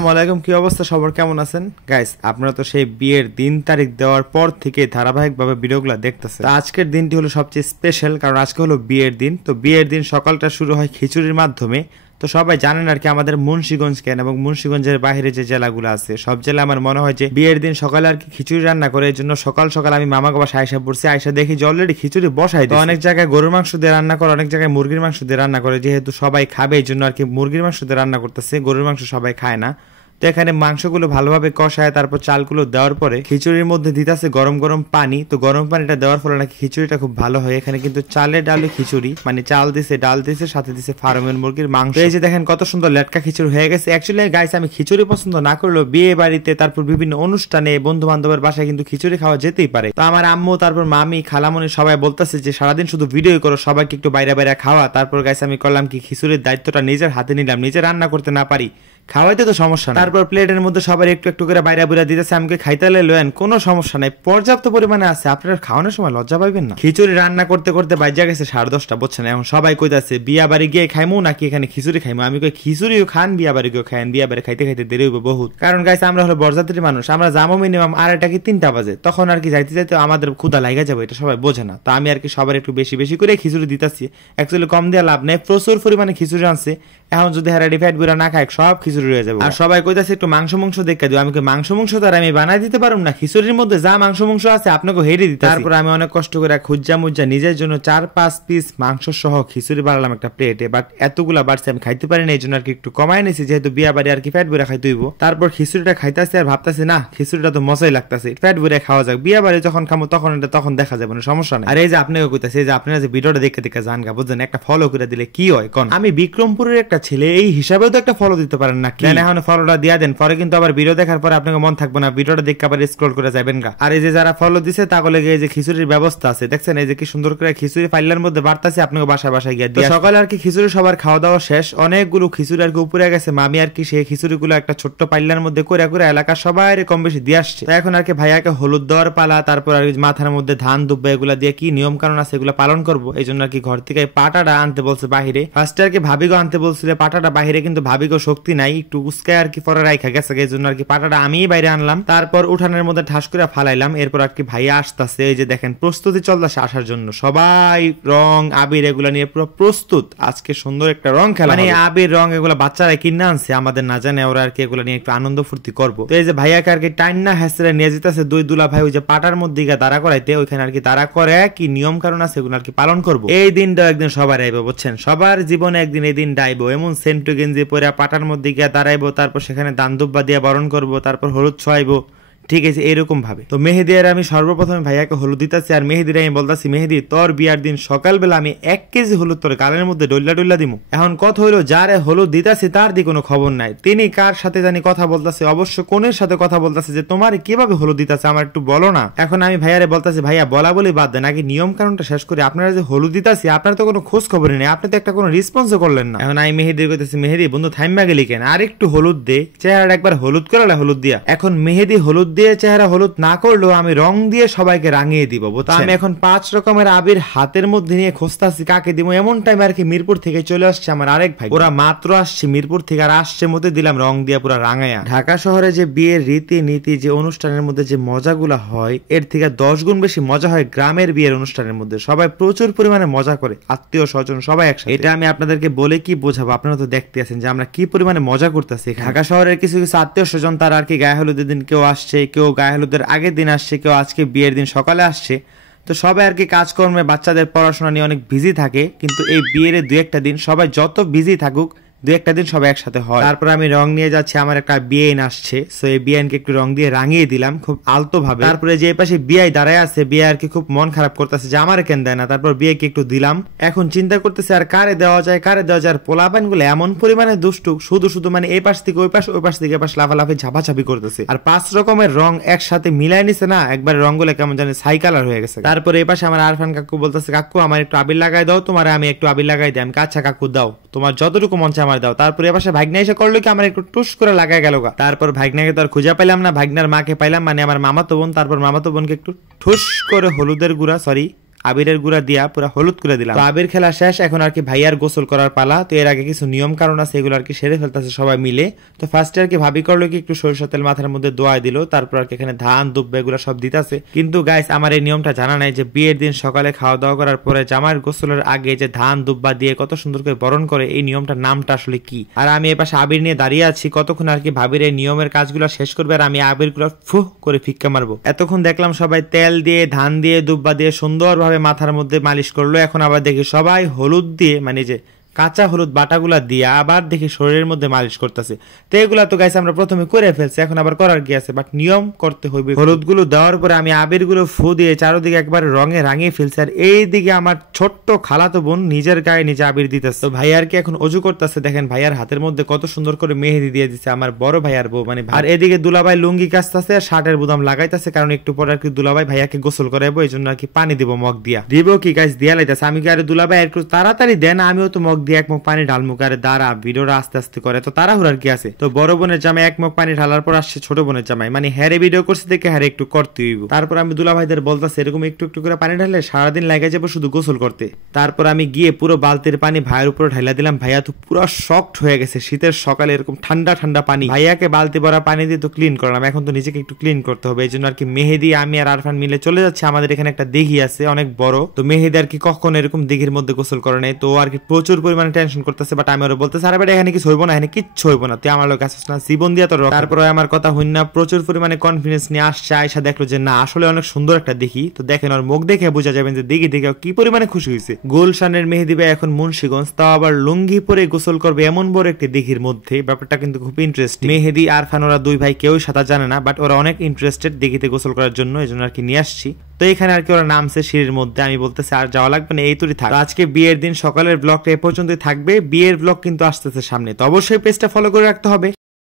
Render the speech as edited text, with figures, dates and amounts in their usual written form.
আসসালামু আলাইকুম, কি অবস্থা সবার, কেমন আছেন গাইস? আপনারা তো সেই বিয়ের দিন তারিখ দেওয়ার পর থেকে ধারাবাহিকভাবে ভিডিওগুলো দেখতেছেন। আজকের দিনটি হলো সবচেয়ে স্পেশাল, কারণ আজকে হলো বিয়ের দিন। তো বিয়ের দিন সকালটা শুরু হয় খিচুড়ির মাধ্যমে। তো সবাই জানেন আর কি আমাদের মুন্সিগঞ্জ কেন এবং মুন্সিগঞ্জের বাইরে যে জেলাগুলো আছে সব জেলা আমার মনে হয় যে বিয়ের দিন সকালে আর কি খিচুড়ি রান্না করে। এই জন্য সকাল সকাল আমি মামাকে বাসায় আয়সা পড়ছি, আয়সা দেখি যে অলরেডি খিচুড়ি বসাই দিয়েছে। অনেক জায়গায় গরুর মাংস দিয়ে রান্না করে, অনেক জায়গায় মুরগির মাংস দিয়ে রান্না করে। যেহেতু সবাই খাবে এই জন্য আর কি মুরগির মাংস দিয়ে রান্না করতেছে, গরুর মাংস সবাই খায় না। তো এখানে মাংসগুলো ভালোভাবে কষায় তারপর চালগুলো দেওয়ার পরে খিচুড়ির মধ্যে দিতেছে গরম গরম পানি। তো গরম পানিটা দেওয়ার ফলে নাকি খিচুড়িটা খুব ভালো হয়। এখানে কিন্তু চালে ডালে খিচুড়ি, মানে চাল দিছে, ডাল দিছে, সাথে দিছে ফার্মের মুরগির মাংস। এই যে দেখেন কত সুন্দর লেটকা খিচুড়ি হয়ে গেছে। অ্যাকচুয়ালি গাইস আমি খিচুড়ি পছন্দ না করলেও বিয়ে বাড়িতে তারপর বিভিন্ন অনুষ্ঠানে বন্ধু বান্ধবের বাসায় কিন্তু খিচুড়ি খাওয়া যেতেই পারে। তো আমার আম্মু তারপর মামি খালামনি সবাই বলতেছে যে সারাদিন শুধু ভিডিও করো, সবাইকে একটু বাইরে বাইরে খাওয়া। তারপর গাইস আমি করলাম কি খিচুড়ির দায়িত্বটা নিজের হাতে নিলাম। নিজে রান্না করতে না পারি, খাওয়াইতে তো সমস্যা না। তারপর প্লেটের মধ্যে সবার একটু একটু করে বাইরে বুড়া দিতেছে, আমাকে খাইতে লেন, কোনো সমস্যা নাই, পর্যাপ্ত পরিমাণে আছে, আপনারা খাওয়ানোর সময় লজ্জা পাইবেন না। খিচুড়ি রান্না করতে করতে বাজে গেছে 10:30, বুঝছেন? এখন সবাই কইতাছে বিয়া বাড়ি গিয়ে খাইমু নাকি এখানে খিচুড়ি খাইমু। আমি কই খিচুড়িও খান, বিয়া বাড়ি গিয়ে খাইন। বিয়া বাড়ি খাইতে খাইতে দেরি হইবে বহুত, কারণ গাইছে আমরা হলো বরযাত্রী মানুষ, আমরা যাবো মিনিমাম 2:30 কি 3টা বাজে। তখন আর কি যাইতে যাইতে আমাদের ক্ষুধা লাগা যাবে, এটা সবাই বোঝে না। তো আমি আর কি সবার একটু বেশি বেশি করে খিচুড়ি দিতেছি। অ্যাকচুয়ালি কম দিয়ে লাভ নেই, প্রচুর পরিমাণে খিচুড়ি আনছে। এখন যদি হেরা ডিফাইড বুড়া না খায় সব খিচুড়ি হয়ে যাবে। আর সবাই কইতাছে একটু মাংস দেখে দিও। আমি মাংস তো আর আমি বানাই দিতে পারুম না, খিচুড়ির মধ্যে যা মাংস আছে আপনাকে হেরে দিতে। তারপর আমি অনেক কষ্ট করে খুঁজা মুজ্জা নিজের জন্য 4-5 পিস মাংস সহ খিচুড়ি বানালাম একটা প্লেটে। বাট এতগুলা বাড়ছে আমি খাইতে পারি না, এই জন্য আর কি একটু কমাই নিয়েছি, যেহেতু বিয়া বাড়ি আর কি ফ্যাট বুড়া খাইতে হইব। তারপর খিচুড়িটা খাইতেছি আর ভাবতেছি না খিচুড়িটা তো মজাই লাগতেছে, ফ্যাট বুড়া খাওয়া যাক। বিয়া বাড়ি যখন খামো তখন দেখা যাবে না, সমস্যা নেই। আর এই যে আপনাকে কইতাছি, এই যে আপনারা যে ভিডিওটা দেখে দেখে জান গা, বুঝছেন? একটা ফলো করে দিলে কি হয় কোন? আমি বিক্রমপুরের একটা ছেলে, এই হিসাবেও তো একটা ফলো দিতে পারেন না? এখন ফলোটা দিয়া দেন, পরে কিন্তু আবার ভিডিও দেখার পরে আপনাকে মন থাকবে না, ভিডিওটা দেখে আবার স্ক্রল করে যাবেন গা। আর এই যে যারা ফলো দিছে তাহলে এই যে খিচুড়ির ব্যবস্থা আছে, দেখছেন? এই যে কি সুন্দর করে খিচুড়ি ফাইলার মধ্যে বাড়তাছে, আপনাকে বাসায় বাসায় গিয়ে দিয়ে। সকালে আর কি খিচুড়ি সবার খাওয়া দাওয়া শেষ, অনেকগুলো খিচুড়ি আর কি উপরে গেছে। মামি আর কি সেই খিচুড়িগুলো একটা ছোট্ট পাইলার মধ্যে করে করে এলাকার সবাই কম বেশি দিয়ে আসছে। এখন আর কি ভাইয়াকে হলুদ দেওয়ার পালা, তারপর আর মাথার মধ্যে ধান দুব্বা এগুলা দিয়ে কি নিয়ম কারণ আছে এগুলো পালন করবো। এই জন্য আর কি ঘর থেকে পাটাটা আনতে বলছে বাহিরে। ফার্স্টে আর কি ভাবিগো আনতে বলছিল পাটাটা বাহিরে, কিন্তু ভাবিগো শক্তি নাই, একটু উস্কায় আর কি পরে রাইখা গেছে। এই জন্য আর কি পাটাটা আমি বাইরে আনলাম, তারপর উঠানের মধ্যে ঠাস করে ফালাইলাম। এরপর আর কি ভাইয়া আসতেছে, এই যে দেখেন প্রস্তুতি চলতেছে আসার জন্য। সবাই রং আবির এগুলা নিয়ে পুরো প্রস্তুত, আজকে সুন্দর একটা রং খেলা, মানে আবির রং এগুলা বাচ্চারা কিনে আনছে, আমাদের না জানে ওরা আর কি এগুলা নিয়ে একটু আনন্দ ফুর্তি করবো। তো এই যে ভাইয়াকে আর কি টাইনা হ্যাসরে নিয়ে যেতেছে দুই দুলা ভাই, ওই যে পাটার মধ্যে গিয়ে দাঁড়া করাইতে, ওইখানে আর কি দাঁড়া করে কি নিয়ম কারণ আছে এগুলো আর কি পালন করবো। এই দিনটা একদিন সবার আইবো, বুঝছেন? সবার জীবনে একদিন এই দিন ডাইবো। এমন সেন্টু গেঞ্জি পরে পাটার মধ্যে গিয়ে দাঁড়াইবো, তারপর সেখানে দান দুব্বা দিয়ে বরণ করবো, তারপর হলুদ ছোঁয়াইবো, ঠিক আছে? এরকম ভাবে। তো মেহেদি আর আমি সর্বপ্রথমে ভাইয়াকে হলুদ দিতেছি, আর মেহেদির আমি বলতেছি, মেহেদি তোর বিয়ার দিন সকালবেলা আমি 1 কেজি হলুদ তোর গালের মধ্যে ডল্লা দিমু। এখন কথা হইলো যারে হলুদ দিতেছি তার দি কোনো খবর নাই, তিনি কার সাথে জানি কথা বলতেছে, অবশ্য কোনের সাথে কথা বলতেছে, যে তোমার কিভাবে হলুদ দিতেছে আমার একটু বলো না। এখন আমি ভাইয়ারে বলতেছি, ভাইয়া বলা বলি বাদ দেন, আগে নিয়ম কারণটা শেষ করি। আপনারা যে হলুদ দিতেছি আপনার তো কোনো খোঁজ খবরই নেই, আপনি তো একটা কোনো রেসপন্সও করলেন না। এখন আমি মেহেদির কইতেছি, মেহেদি বন্ধু থাইমা গেলি কেন, আর একটু হলুদ দে, চেহারাটা একবার হলুদ করালে হলুদ দিয়া। এখন মেহেদি হলুদ দিয়ে চেহারা হলুদ না করলেও আমি রং দিয়ে সবাইকে রাঙিয়ে দিব। তো আমি এখন 5 রকমের আবির হাতের মধ্যে নিয়ে খুঁজতাছি কাকে দিব। এমন টাইম আর কি মিরপুর থেকে চলে আসছে আমার আরেক ভাই, ওরা মাত্র আসছে মিরপুর থেকে, আর আসছে মধ্যে দিলাম রং দিয়ে পুরো রাঙায়া। ঢাকা শহরে যে বিয়ের রীতি নীতি, যে অনুষ্ঠানের মধ্যে যে মজাগুলা হয় এর থেকে 10 গুণ বেশি মজা হয় গ্রামের বিয়ের অনুষ্ঠানের মধ্যে। সবাই প্রচুর পরিমাণে মজা করে, আত্মীয় স্বজন সবাই একসাথে। এটা আমি আপনাদেরকে বলে কি বোঝাবো, আপনারা তো দেখতে আছেন যে আমরা কি পরিমাণে মজা করতেছি। ঢাকা শহরের কিছু কিছু আত্মীয় স্বজন তারা আর কি গায়ে হলুদের দিন কেউ আসছে, কেউ গায়ে হলুদের আগের দিন আসছে, কেউ আজকে বিয়ের দিন সকালে আসছে। তো সবাই আর কি কাজকর্মে বাচ্চাদের পড়াশোনা নিয়ে অনেক বিজি থাকে, কিন্তু এই বিয়ের 2-1টা দিন সবাই যত বিজি থাকুক 2-1টা দিন সবাই একসাথে হয়। তারপর আমি রং নিয়ে যাচ্ছি, আমার একটা বিয়েন আসছে, সো এই বিয়েনকে একটু রং দিয়ে রাঙিয়ে দিলাম খুব আলতো ভাবে। তারপরে যে পাশে বিয়ে দাঁড়ায় আছে, বিয়ে আর কি খুব মন খারাপ করতেছে যে আমার কেন দেয় না, তারপর বিয়েকে একটু দিলাম। এখন চিন্তা করতেছে আর কারে দেওয়া যায়, কারে দেওয়া যায়। আর পোলাপান গুলো এমন পরিমাণে দুষ্টু, শুধু মানে এই পাশ থেকে ওই পাশ, ওই পাশ থেকে পাশ লাফালাফি ঝাপাঝাপি করতেছে, আর 5 রকমের রং একসাথে মিলাই নিছে না, একবার রং গুলো কেমন জানি ছাই কালার হয়ে গেছে। তারপরে এই পাশে আমার আরফান কাকু বলতেছে, কাকু আমার একটু আবির লাগাই দাও, তোমার আমি একটু আবির লাগাই দিই। আমি আচ্ছা কাকু দাও, তোমার যতটুকু মন চায় আমার দাও। তারপরে এ পাশে ভাগ্না এসে করলো কি আমার একটু টুস করে লাগাই গেল। তারপর ভাগ্নাকে তো আর খুঁজে পাইলাম না, ভাগ্নার মাকে পাইলাম, মানে আমার মামাতো বোন। তারপর মামাতো বোনকে একটু ঠুস করে হলুদের গুঁড়া, সরি আবিরের গুঁড়া দিয়া পুরো হলুদ করে দিলাম। তো আবির খেলা শেষ, এখন আর কি ভাইয়ার গোসল করার পালা। তো এর আগে কিছু নিয়ম কারণ আছে, এগুলো আর কি সেরে ফেলতেছে সবাই মিলে। তো ফার্স্টে আর কি ভাবি করলো কি একটু সরিষা তেল মাথার মধ্যে দোয়াই দিল, তারপর আর কি এখানে ধান দুব্বা এগুলো সব দিতেছে। কিন্তু গাইস আমার এই নিয়মটা জানা নাই যে বিয়ের দিন সকালে খাওয়া দাওয়া করার পরে জামাইয়ের গোসলের আগে যে ধান দুব্বা দিয়ে কত সুন্দর করে বরণ করে, এই নিয়মটার নামটা আসলে কি। আর আমি এ পাশে আবির নিয়ে দাঁড়িয়ে আছি, কতক্ষণ আর কি ভাবির এই নিয়মের কাজগুলো শেষ করবে আর আমি আবির গুলো ফুহ করে ফিক্কা মারবো। এতক্ষণ দেখলাম সবাই তেল দিয়ে ধান দিয়ে দুব্বা দিয়ে সুন্দরভাবে মাথার মধ্যে মালিশ করলো। এখন আবার দেখি সবাই হলুদ দিয়ে মানে যে কাঁচা হলুদ বাটাগুলা দিয়ে আবার দেখি শরীরের মধ্যে মালিশ করতেছে। তো এগুলা তো গাইস আমরা প্রথমে করে ফেলছি, এখন আবার করার কি আছে, বাট নিয়ম করতে হইবে। হলুদ গুলো দেওয়ার পরে আমি আবির গুলো ফু দিয়ে চারোদিকে একবার রঙে রাঙিয়ে ফেলছি। আর এইদিকে আমার ছোট্ট খালাতো বোন নিজের গায়ে নিজে আবির দিতেছে। তো ভাইয়ার কি এখন অজু করতেছে, দেখেন ভাইয়ার হাতের মধ্যে কত সুন্দর করে মেহেদি দিয়ে দিচ্ছে আমার বড় ভাইয়ার বউ মানে। আর এদিকে দুলাভাই লুঙ্গি কাচতেছে আর শার্টের বুদাম লাগাইতেছে, কারণ একটু পরে আর কি দুলাভাই ভাইয়াকে গোসল করাবো, এই জন্য আর কি পানি দিব মগ দিয়া। দিব কি গাইস দিয়া লাইতেছে, আমি কি আরে দুলাভাই একটু তাড়াতাড়ি দেন, আমিও তো মগ দিয়ে এক মগ পানি ঢালমুখ। আরে দাঁড়া, ভিডিওটা আস্তে আস্তে করে, তো তাড়াহুড়ার কি আছে। তো বড় বোনের জামাই এক মগ পানি ঢালার পর আসছে ছোট বোনের জামাই, মানে হ্যারে ভিডিও করছে দেখে হ্যারে একটু করতে হইব। তারপর আমি দুলা ভাইদের বলতেছি এরকম একটু একটু করে পানি ঢাললে সারাদিন লাগে যাবো শুধু গোসল করতে। তারপর আমি গিয়ে পুরো বালতির পানি ভাইয়ের উপর ঢাইলা দিলাম। ভাইয়া তো পুরো শকড হয়ে গেছে, শীতের সকালে এরকম ঠান্ডা ঠান্ডা পানি। ভাইয়াকে বালতি ভরা পানি দিয়ে তো ক্লিন করলাম, এখন তো নিজেকে একটু ক্লিন করতে হবে। এই জন্য আর কি মেহেদি আমি আর আরফান মিলে চলে যাচ্ছে, আমাদের এখানে একটা দিঘি আছে অনেক বড়। তো মেহেদি আর কি কখন এরকম দিঘির মধ্যে গোসল করে নেই, তো আর কি প্রচুর পরিমাণে টেনশন করতেছে। বাট আমি ওরা বলতেছে আরে বেটা এখানে কিছু হইব না, এখানে কিচ্ছু হইব না, তুই আমার লোক আসিস না, জীবন দিয়া তোর। তারপরে আমার কথা হইন না, প্রচুর পরিমাণে কনফিডেন্স নিয়ে আসছে। আয়সা দেখলো যে না আসলে অনেক সুন্দর একটা দিঘি। তো দেখেন ওর মুখ দেখে বোঝা যাবেন যে দিঘি দেখে কি পরিমাণে খুশি হয়েছে। গুলশানের মেহেদি ভাই এখন মুন্সিগঞ্জ, তাও আবার লুঙ্গি পরে গোসল করবে এমন বড় একটি দিঘির মধ্যে। ব্যাপারটা কিন্তু খুব ইন্টারেস্টিং। মেহেদি আরফান ওরা দুই ভাই কেউই সাঁতার জানে না, বাট ওরা অনেক ইন্টারেস্টেড দিঘিতে গোসল করার জন্য, এই জন্য আর কি নিয়ে আসছি। তো এখানে আর কি ওরা নামছে সিঁড়ির মধ্যে, আমি বলতেছি আর যাওয়া লাগবে না, এই তুই থাক। আজকে বিয়ের দিন সকালের ব্লগটা এ পর্যন্তই থাকবে, বিয়ের ব্লগ কিন্তু আসতেছে সামনে, তো অবশ্যই পেজটা ফলো করে রাখতে হবে।